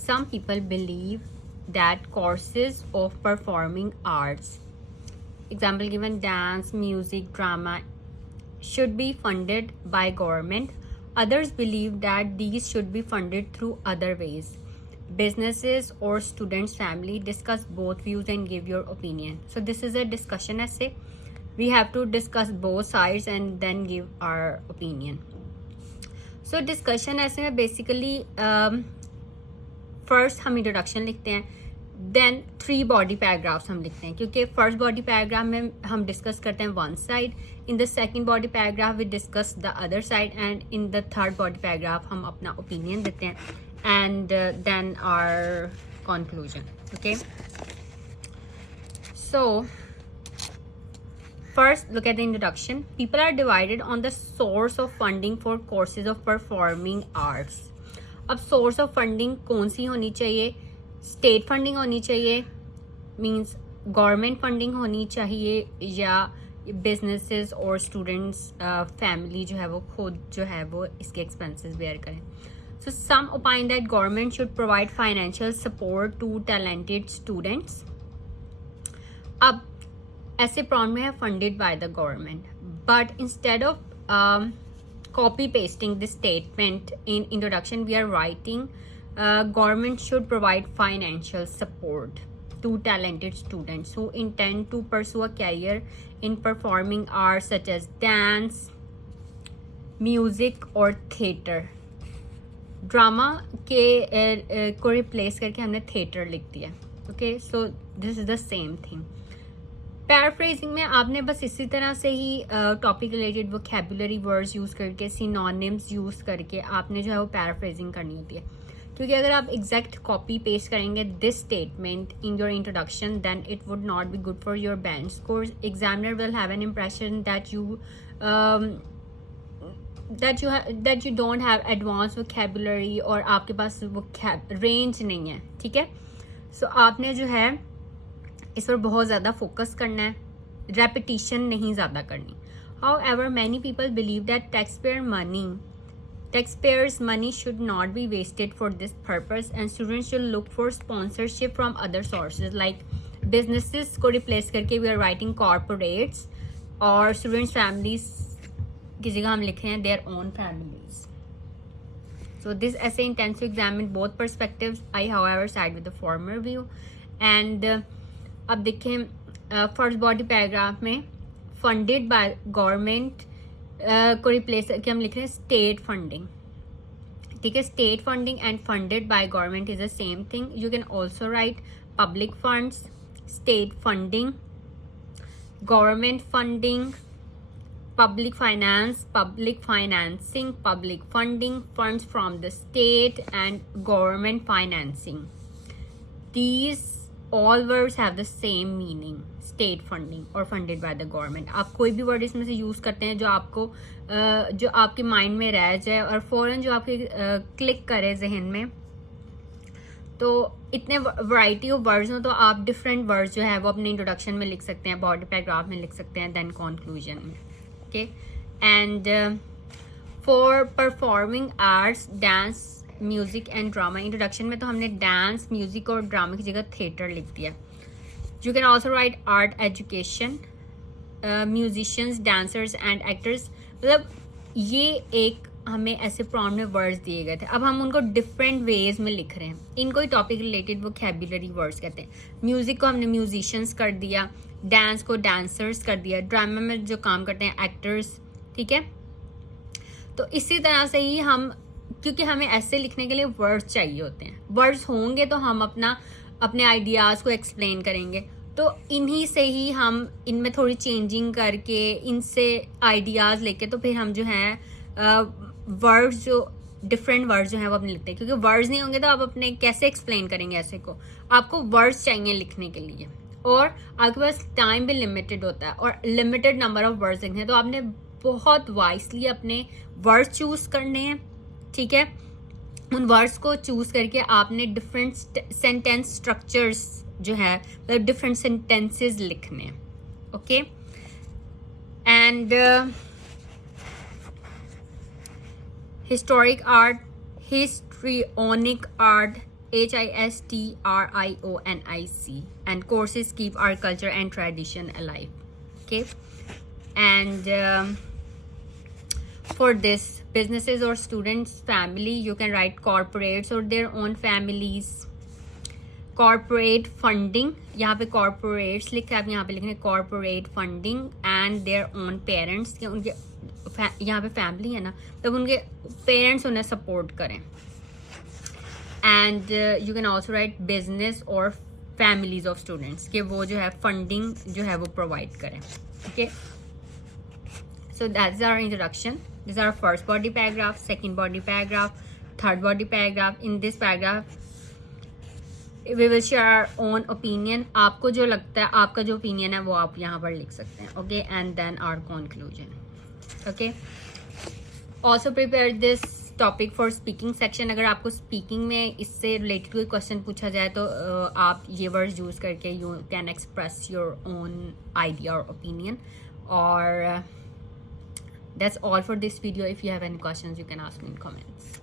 some people believe that courses of performing arts, example given dance, music, drama, should be funded by government. Others believe that these should be funded through other ways. Businesses or students' family discuss both views and give your opinion. So this is a discussion essay. We have to discuss both sides and then give our opinion. So discussion essay में basically first हम introduction लिखते हैं, then 3 body paragraphs हम लिखते हैं, क्योंकि first body paragraph में हम डिस्कस करते हैं one side, in the second body paragraph we discuss the other side, and in the third body paragraph हम अपना ओपिनियन देते हैं, and then our conclusion. Okay, so first look at the introduction. People are divided on the source of funding for courses of performing arts. अब source of funding कौन सी होनी चाहिए? State funding होनी चाहिए, मींस गवर्नमेंट फंडिंग होनी चाहिए, या businesses और स्टूडेंट्स फैमिली जो है वो खुद जो है वो इसके एक्सपेंसेस बेयर करें. So some opine that government should provide financial support to talented students. अब ऐसे प्रॉब्लम में है funded by the government, but instead of copy pasting this statement in introduction, we are writing government should provide financial support to talented students who intend to pursue a career in performing arts such as dance, music or theater. Drama के को replace करके हमने theatre लिख दिया. Okay, so this is the same thing. Paraphrasing में आपने बस इसी तरह से ही topic related vocabulary words use करके, सिनोनिम्स यूज़ करके आपने जो है वो पैराफ्रेजिंग करनी होती है, क्योंकि अगर आप एग्जैक्ट कॉपी पेस्ट करेंगे this statement in your introduction, then it would not be good for your band scores. Examiner will have an impression that you don't have advance vocabulary, और आपके पास वो रेंज नहीं है. ठीक है, सो आपने जो है इस पर बहुत ज़्यादा फोकस करना है, रेपिटिशन नहीं ज़्यादा करनी. However, many people believe that taxpayers' money should not be wasted for this purpose, and students should look for sponsorship from other sources like businesses को replace करके we are writing corporates, और students' families की जगह हम लिख रहे हैं their own families. So this essay intends to examine both perspectives. I, however, side with the former view. And अब देखें फर्स्ट बॉडी पैराग्राफ में फंडेड बाय गवर्नमेंट को रिप्लेस करके हम लिख रहे हैं स्टेट फंडिंग. ठीक है, state funding and funded by government is the same thing. You can also right public funds, state funding, government funding, public finance, public financing, public funding, funds from the state, and government financing. These all words have the same meaning, state funding or funded by the government. आप कोई भी word इसमें से use करते हैं जो आपको जो आपके माइंड में रह जाए और फ़ौरन जो आपके क्लिक करे जहन में, तो इतने वैरायटी ऑफ वर्ड्स हो तो आप डिफरेंट वर्ड्स जो है वो अपने इंट्रोडक्शन में लिख सकते हैं, बॉडी पैराग्राफ में लिख सकते हैं, देन कंक्लूजन में. Okay, and for performing arts, dance, music and drama. Introduction में तो हमने डांस, म्यूजिक और ड्रामा की जगह थिएटर लिख दिया. You can also right art education, musicians, dancers and actors. मतलब ये एक हमें ऐसे प्रॉम्प्ट में वर्ड्स दिए गए थे, अब हम उनको डिफरेंट वेज में लिख रहे हैं. इनको ही टॉपिक रिलेटेड वोकैबुलरी वर्ड्स कहते हैं. म्यूजिक को हमने म्यूजिशियंस कर दिया, डांस को डांसर्स कर दिया, ड्रामा में जो काम करते हैं एक्टर्स. ठीक है, तो इसी तरह से ही हम, क्योंकि हमें ऐसे लिखने के लिए वर्ड्स चाहिए होते हैं, वर्ड्स होंगे तो हम अपने आइडियाज़ को एक्सप्लेन करेंगे. तो इन्हीं से ही हम इनमें थोड़ी चेंजिंग करके इनसे आइडियाज़ लेके तो फिर हम जो हैं वर्ड्स, जो डिफरेंट वर्ड्स जो हैं वो अपने लिखते हैं. क्योंकि वर्ड्स नहीं होंगे तो आप अपने कैसे एक्सप्लेन करेंगे ऐसे को. आपको वर्ड्स चाहिए लिखने के लिए, और आपके पास टाइम भी लिमिटेड होता है और लिमिटेड नंबर ऑफ वर्ड्स लिखने हैं, तो आपने बहुत वाइसली अपने वर्ड्स चूज़ करने हैं. ठीक है, उन वर्ड्स को चूज़ करके आपने डिफरेंट सेंटेंस स्ट्रक्चर्स जो है मतलब डिफरेंट सेंटेंसेस लिखने हैं. Okay, and historic art, histrionic art, HISTRIONIC, and courses keep our culture and tradition alive. Okay, and for this, businesses or students family, you can write corporates or their own families. Corporate funding, यहाँ पे corporates लिखा है, आप यहाँ पे लिखने corporate funding and their own parents, कि उनके यहाँ पे फैमिली है ना, तब उनके पेरेंट्स उन्हें सपोर्ट करें. And you can also right business और फैमिलीज ऑफ स्टूडेंट्स, कि वो जो है फंडिंग जो है वो प्रोवाइड करें. Okay, so that's our introduction. This our first body paragraph, second body paragraph, third body paragraph. In this paragraph we will share our own opinion. आपको जो लगता है, आपका जो opinion है वो आप यहाँ पर लिख सकते हैं. Okay, and then our conclusion. Okay, also prepare this topic for speaking section. अगर आपको speaking में इससे related कोई question पूछा जाए तो आप ये words use करके you can express your own idea or opinion. Or that's all for this video. If you have any questions, you can ask me in comments.